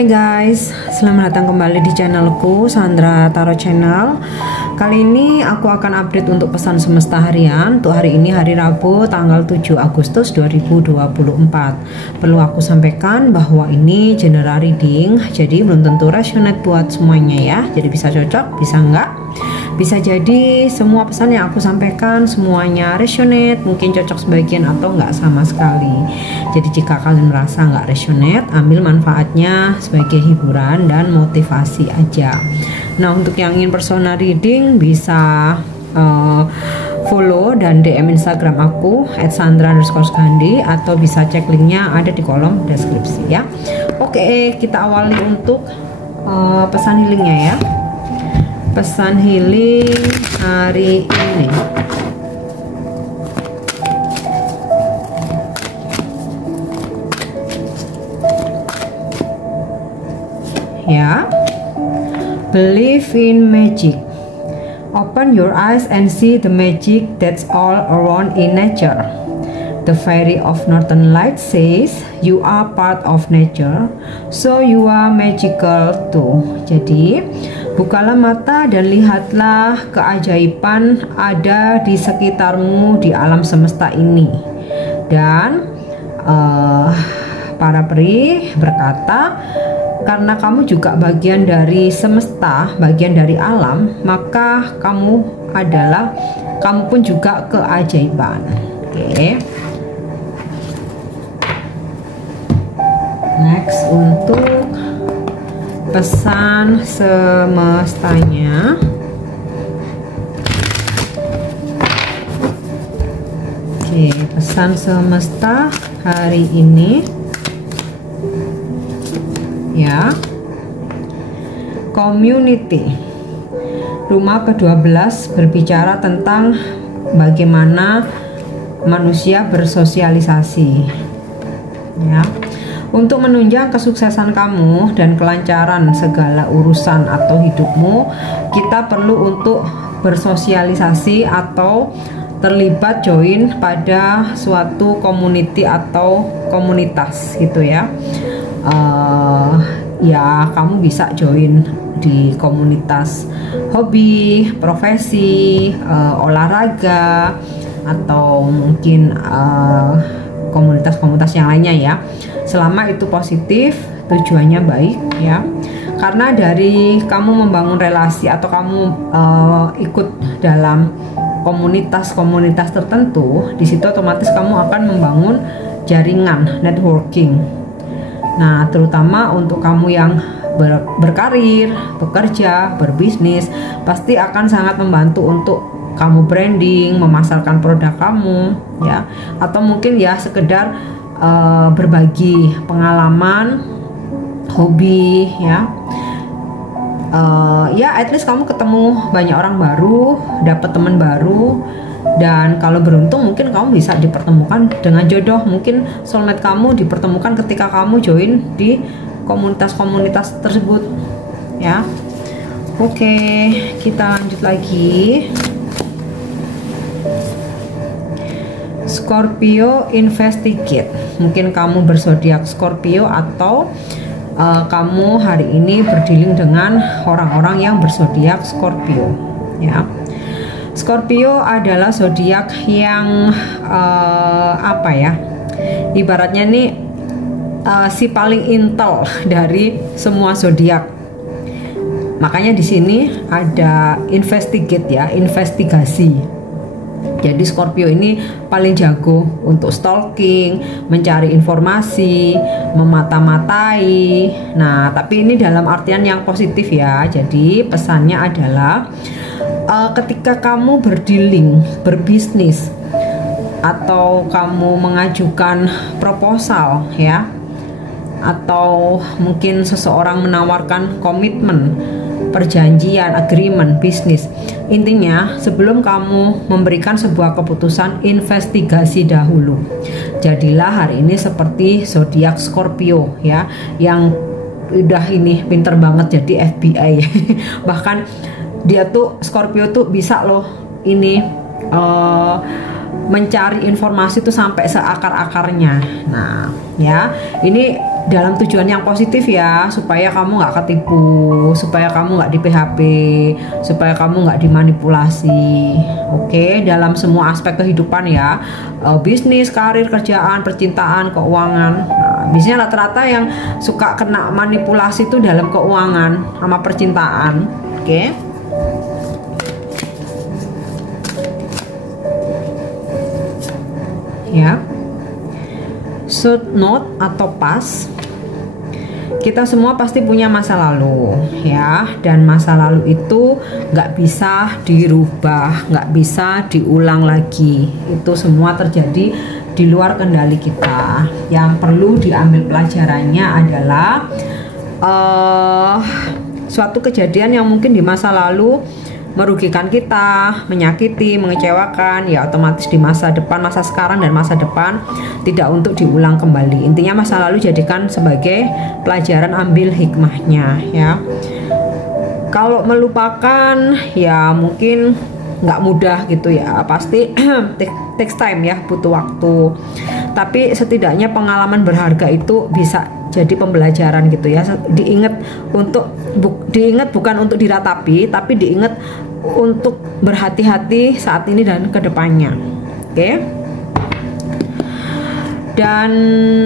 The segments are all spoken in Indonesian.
Hai guys, selamat datang kembali di channelku Sandra Tarot Channel. Kali ini aku akan update untuk pesan semesta harian untuk hari ini, hari Rabu tanggal 7 Agustus 2024. Perlu aku sampaikan bahwa ini general reading, jadi belum tentu resonate buat semuanya ya. Jadi bisa cocok, bisa enggak. Bisa jadi semua pesan yang aku sampaikan semuanya resonate, mungkin cocok sebagian atau enggak sama sekali. Jadi jika kalian merasa enggak resonate, ambil manfaatnya sebagai hiburan dan motivasi aja. Nah, untuk yang ingin personal reading bisa follow dan DM Instagram aku @sandra_gandhi atau bisa cek linknya ada di kolom deskripsi ya. Oke, kita awali untuk pesan healingnya ya. Pesan healing hari ini. Ya. Believe in magic. Open your eyes and see the magic that's all around in nature. The Fairy of Northern Light says, you are part of nature, so you are magical too. Jadi, bukalah mata dan lihatlah keajaiban ada di sekitarmu di alam semesta ini. Dan para peri berkata, karena kamu juga bagian dari semesta, bagian dari alam, maka kamu pun juga keajaiban. Oke. Next untuk pesan semestanya. Oke, pesan semesta hari ini ya. Community. Rumah ke-12 berbicara tentang bagaimana manusia bersosialisasi ya. Untuk menunjang kesuksesan kamu dan kelancaran segala urusan atau hidupmu, kita perlu untuk bersosialisasi atau terlibat join pada suatu community atau komunitas gitu ya. Ya kamu bisa join di komunitas hobi, profesi, olahraga, atau mungkin komunitas-komunitas yang lainnya ya. Selama itu positif, tujuannya baik ya. Karena dari kamu membangun relasi atau kamu ikut dalam komunitas-komunitas tertentu, di situ otomatis kamu akan membangun jaringan networking. Nah, terutama untuk kamu yang berkarir, bekerja, berbisnis, pasti akan sangat membantu untuk kamu branding, memasarkan produk kamu ya, atau mungkin ya sekedar berbagi pengalaman, hobi ya. Ya at least kamu ketemu banyak orang baru, dapat teman baru, dan kalau beruntung mungkin kamu bisa dipertemukan dengan jodoh. Mungkin soulmate kamu dipertemukan ketika kamu join di komunitas-komunitas tersebut ya. Oke, kita lanjut lagi. Scorpio investigate. Mungkin kamu berzodiak Scorpio atau kamu hari ini berdealing dengan orang-orang yang berzodiak Scorpio ya. Scorpio adalah zodiak yang apa ya? Ibaratnya nih si paling intel dari semua zodiak. Makanya di sini ada investigate ya, investigasi. Jadi Scorpio ini paling jago untuk stalking, mencari informasi, memata-matai. Nah, tapi ini dalam artian yang positif ya. Jadi pesannya adalah ketika kamu berdealing, berbisnis, atau kamu mengajukan proposal ya, atau mungkin seseorang menawarkan komitmen, perjanjian, agreement, bisnis. Intinya sebelum kamu memberikan sebuah keputusan, investigasi dahulu. Jadilah hari ini seperti zodiak Scorpio ya, yang udah ini pinter banget jadi FBI. Bahkan dia tuh Scorpio tuh bisa loh ini mencari informasi itu sampai seakar-akarnya. Nah, ya, ini dalam tujuan yang positif ya, supaya kamu nggak ketipu, supaya kamu nggak di PHP, supaya kamu nggak dimanipulasi. Oke, dalam semua aspek kehidupan ya, bisnis, karir, kerjaan, percintaan, keuangan. Nah, biasanya rata-rata yang suka kena manipulasi itu dalam keuangan sama percintaan. Oke. Ya, short note atau pas, kita semua pasti punya masa lalu ya, dan masa lalu itu nggak bisa dirubah, nggak bisa diulang lagi. Itu semua terjadi di luar kendali kita. Yang perlu diambil pelajarannya adalah suatu kejadian yang mungkin di masa lalu merugikan kita, menyakiti, mengecewakan, ya otomatis di masa depan, masa sekarang dan masa depan tidak untuk diulang kembali. Intinya masa lalu jadikan sebagai pelajaran, ambil hikmahnya ya. Kalau melupakan ya mungkin nggak mudah gitu ya, pasti takes time ya, butuh waktu. Tapi setidaknya pengalaman berharga itu bisa jadi pembelajaran gitu ya. Diingat bukan untuk diratapi, tapi diingat untuk berhati-hati saat ini dan kedepannya. Oke. Dan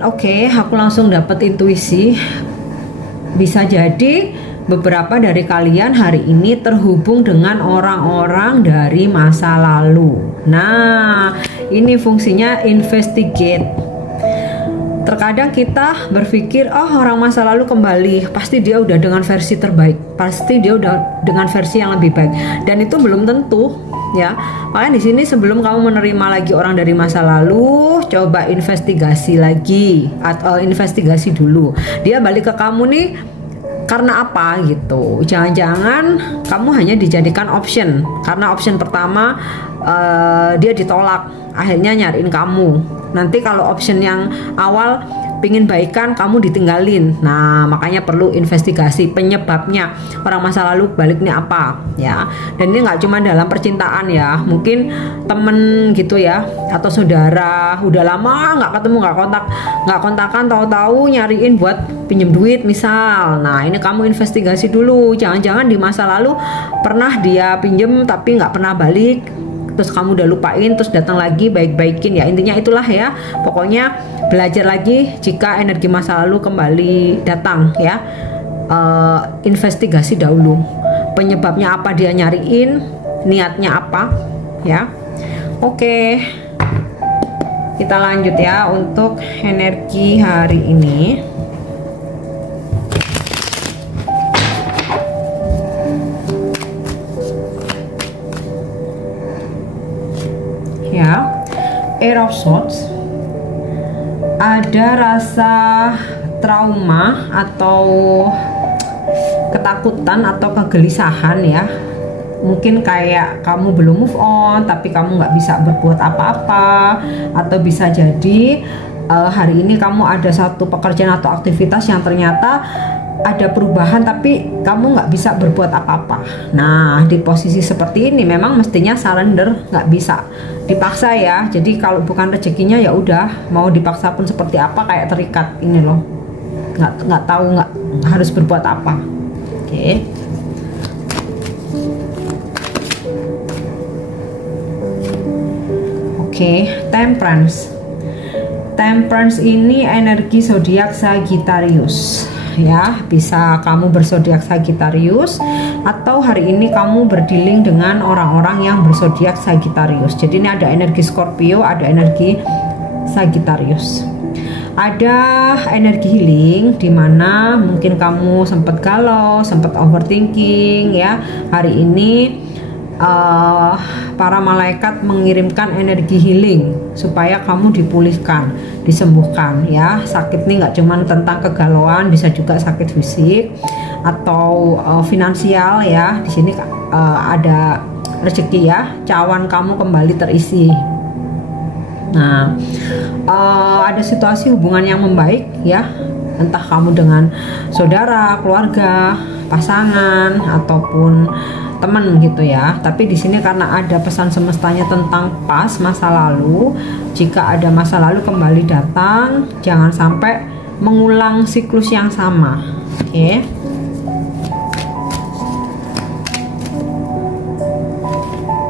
aku langsung dapat intuisi. Bisa jadi beberapa dari kalian hari ini terhubung dengan orang-orang dari masa lalu. Nah, ini fungsinya investigate. Terkadang kita berpikir, oh orang masa lalu kembali, pasti dia udah dengan versi terbaik, pasti dia udah dengan versi yang lebih baik, dan itu belum tentu ya. Makanya di sini sebelum kamu menerima lagi orang dari masa lalu, coba investigasi lagi, atau investigasi dulu, dia balik ke kamu nih karena apa gitu. Jangan-jangan kamu hanya dijadikan option, karena option pertama dia ditolak, akhirnya nyariin kamu. Nanti kalau option yang awal pingin baikan, kamu ditinggalin. Nah, makanya perlu investigasi penyebabnya, orang masa lalu baliknya apa ya. Dan ini nggak cuma dalam percintaan ya, mungkin temen gitu ya, atau saudara udah lama nggak ketemu, nggak kontakan, tahu-tahu nyariin buat pinjem duit misal. Nah, ini kamu investigasi dulu, jangan-jangan di masa lalu pernah dia pinjem tapi nggak pernah balik, terus kamu udah lupain, terus datang lagi baik-baikin ya. Intinya itulah ya, pokoknya belajar lagi jika energi masa lalu kembali datang ya. Investigasi dahulu penyebabnya apa, dia nyariin, niatnya apa ya. Oke, kita lanjut ya untuk energi hari ini. Ya, Air of Swords, ada rasa trauma atau ketakutan atau kegelisahan ya. Mungkin kayak kamu belum move on tapi kamu nggak bisa berbuat apa-apa, atau bisa jadi hari ini kamu ada satu pekerjaan atau aktivitas yang ternyata ada perubahan tapi kamu nggak bisa berbuat apa-apa. Nah, di posisi seperti ini memang mestinya surrender, nggak bisa dipaksa ya. Jadi kalau bukan rezekinya ya udah, mau dipaksa pun seperti apa, kayak terikat ini loh, nggak tahu nggak harus berbuat apa. Oke, Temperance ini energi zodiak Sagittarius ya. Bisa kamu berzodiak Sagittarius, atau hari ini kamu berdealing dengan orang-orang yang berzodiak Sagittarius. Jadi ini ada energi Scorpio, ada energi Sagittarius. Ada energi healing, dimana mungkin kamu sempat galau, sempat overthinking ya. Hari ini para malaikat mengirimkan energi healing supaya kamu dipulihkan, disembuhkan ya. Sakit nih nggak cuma tentang kegalauan, bisa juga sakit fisik atau finansial ya. Di sini ada rezeki ya, cawan kamu kembali terisi. Nah, ada situasi hubungan yang membaik ya, entah kamu dengan saudara, keluarga pasangan ataupun teman gitu ya. Tapi di sini karena ada pesan semestanya tentang past, masa lalu, jika ada masa lalu kembali datang, jangan sampai mengulang siklus yang sama. Oke.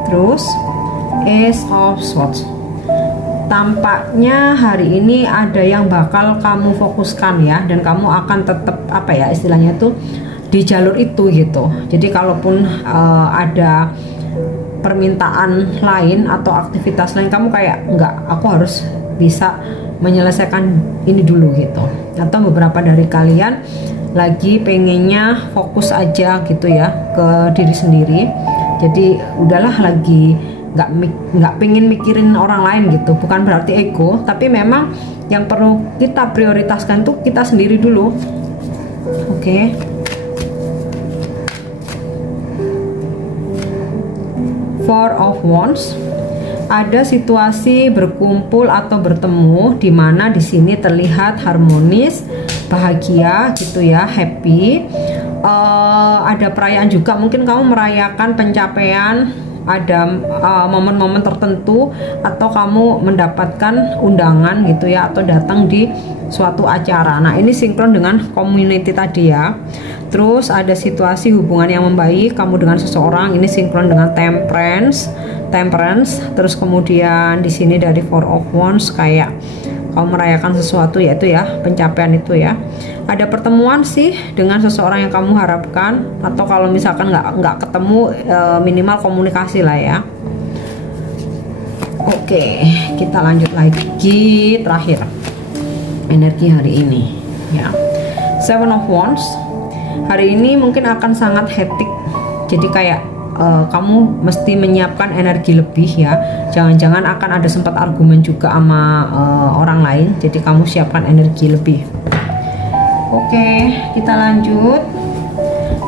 Terus Ace of Swords, tampaknya hari ini ada yang bakal kamu fokuskan ya, dan kamu akan tetap apa ya istilahnya tuh di jalur itu gitu. Jadi kalaupun ada permintaan lain atau aktivitas lain, kamu kayak enggak, aku harus bisa menyelesaikan ini dulu gitu. Atau beberapa dari kalian lagi pengennya fokus aja gitu ya ke diri sendiri. Jadi udahlah, lagi nggak pengen mikirin orang lain gitu. Bukan berarti ego, tapi memang yang perlu kita prioritaskan tuh kita sendiri dulu. Oke. Four of Wands, ada situasi berkumpul atau bertemu di mana di sini terlihat harmonis, bahagia gitu ya, happy. Ada perayaan juga, mungkin kamu merayakan pencapaian, ada momen-momen tertentu, atau kamu mendapatkan undangan gitu ya, atau datang di suatu acara. Nah ini sinkron dengan community tadi ya. Terus ada situasi hubungan yang membaik kamu dengan seseorang, ini sinkron dengan temperance. Terus kemudian di sini dari Four of Wands, kayak kamu merayakan sesuatu, yaitu ya pencapaian itu ya. Ada pertemuan sih dengan seseorang yang kamu harapkan, atau kalau misalkan nggak ketemu, minimal komunikasi lah ya. Oke, kita lanjut lagi terakhir energi hari ini ya. Seven of Wands, hari ini mungkin akan sangat hektik, jadi kayak kamu mesti menyiapkan energi lebih ya. Jangan-jangan akan ada sempat argumen juga sama orang lain, jadi kamu siapkan energi lebih. Oke, kita lanjut.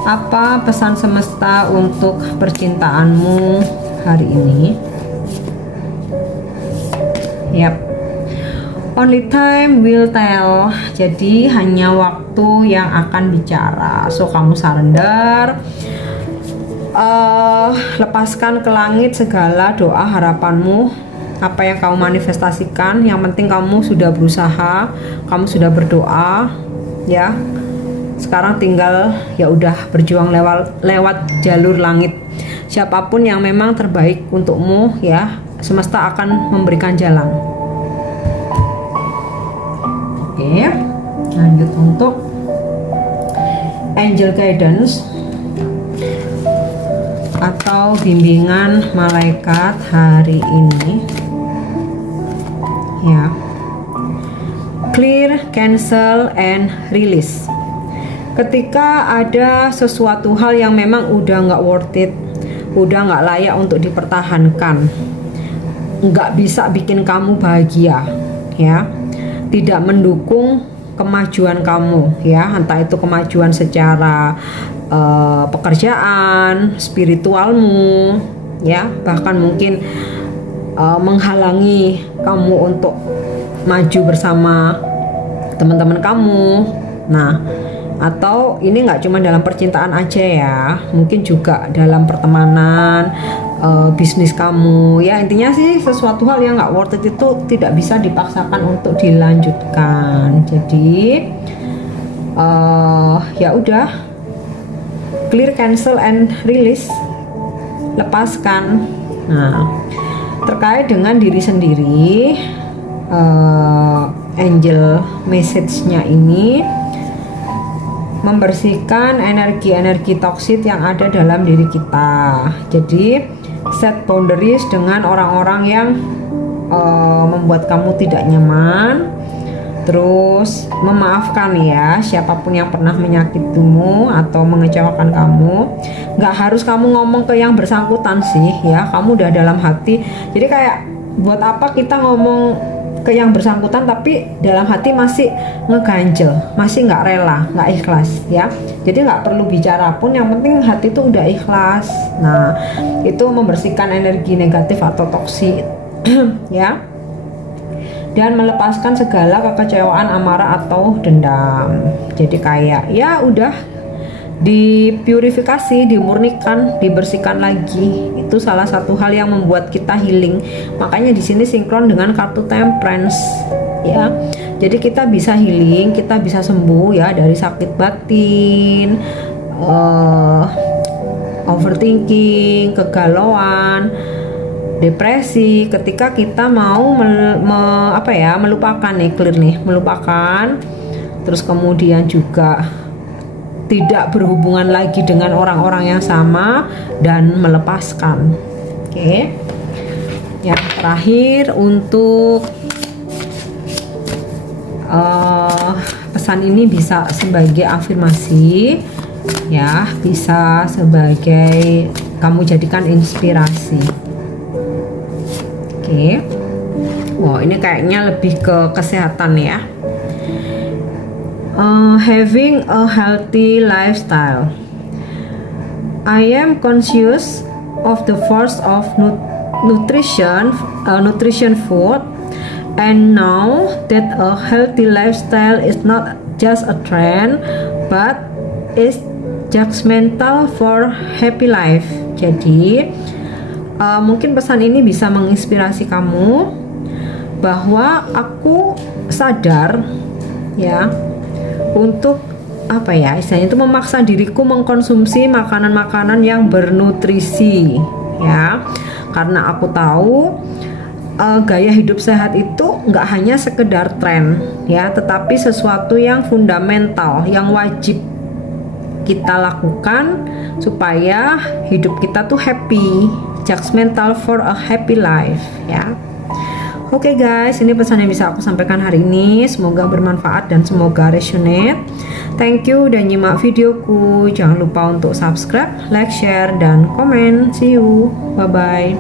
Apa pesan semesta untuk percintaanmu hari ini? Yap, only time will tell. Jadi hanya waktu yang akan bicara. So kamu surrender, lepaskan ke langit segala doa harapanmu, apa yang kamu manifestasikan. Yang penting kamu sudah berusaha, kamu sudah berdoa ya. Sekarang tinggal ya udah berjuang lewat jalur langit. Siapapun yang memang terbaik untukmu ya, semesta akan memberikan jalan. Oke, lanjut untuk angel guidance atau bimbingan malaikat hari ini ya. Clear, cancel, and release. Ketika ada sesuatu hal yang memang udah nggak worth it, udah nggak layak untuk dipertahankan, nggak bisa bikin kamu bahagia ya, tidak mendukung kemajuan kamu ya, entah itu kemajuan secara pekerjaan, spiritualmu ya, bahkan mungkin menghalangi kamu untuk maju bersama teman-teman kamu. Nah, atau ini nggak cuma dalam percintaan aja ya, mungkin juga dalam pertemanan, bisnis kamu ya. Intinya sih sesuatu hal yang nggak worth it itu tidak bisa dipaksakan untuk dilanjutkan. Jadi ya udah, clear, cancel, and release, lepaskan. Nah, terkait dengan diri sendiri, angel message-nya ini membersihkan energi-energi toksik yang ada dalam diri kita. Jadi set boundaries dengan orang-orang yang membuat kamu tidak nyaman. Terus memaafkan ya siapapun yang pernah menyakitimu atau mengecewakan kamu. Nggak harus kamu ngomong ke yang bersangkutan sih ya, kamu udah dalam hati. Jadi kayak buat apa kita ngomong ke yang bersangkutan tapi dalam hati masih ngeganjel, masih nggak rela, nggak ikhlas ya. Jadi nggak perlu bicara pun, yang penting hati itu udah ikhlas. Nah, itu membersihkan energi negatif atau toksik ya, dan melepaskan segala kekecewaan, amarah atau dendam. Jadi kayak ya udah, dipurifikasi, dimurnikan, dibersihkan lagi. Itu salah satu hal yang membuat kita healing. Makanya di sini sinkron dengan kartu Temperance ya. Jadi kita bisa healing, kita bisa sembuh ya dari sakit batin, overthinking, kegalauan, depresi. Ketika kita mau melupakan nih, clear nih, melupakan, terus kemudian juga tidak berhubungan lagi dengan orang-orang yang sama dan melepaskan. Oke. Yang terakhir untuk pesan ini bisa sebagai afirmasi ya, bisa sebagai kamu jadikan inspirasi. Oke. Wow, ini kayaknya lebih ke kesehatan ya. Having a healthy lifestyle. I am conscious of the force of nutrition food, and now that a healthy lifestyle is not just a trend but is judgmental for happy life. Jadi mungkin pesan ini bisa menginspirasi kamu bahwa aku sadar ya untuk istilahnya itu memaksa diriku mengkonsumsi makanan-makanan yang bernutrisi ya, karena aku tahu gaya hidup sehat itu nggak hanya sekedar tren ya, tetapi sesuatu yang fundamental yang wajib kita lakukan supaya hidup kita tuh happy, judgmental for a happy life ya. Oke guys, ini pesan yang bisa aku sampaikan hari ini. Semoga bermanfaat dan semoga resonate. Thank you udah nyimak videoku. Jangan lupa untuk subscribe, like, share, dan komen. See you, bye bye.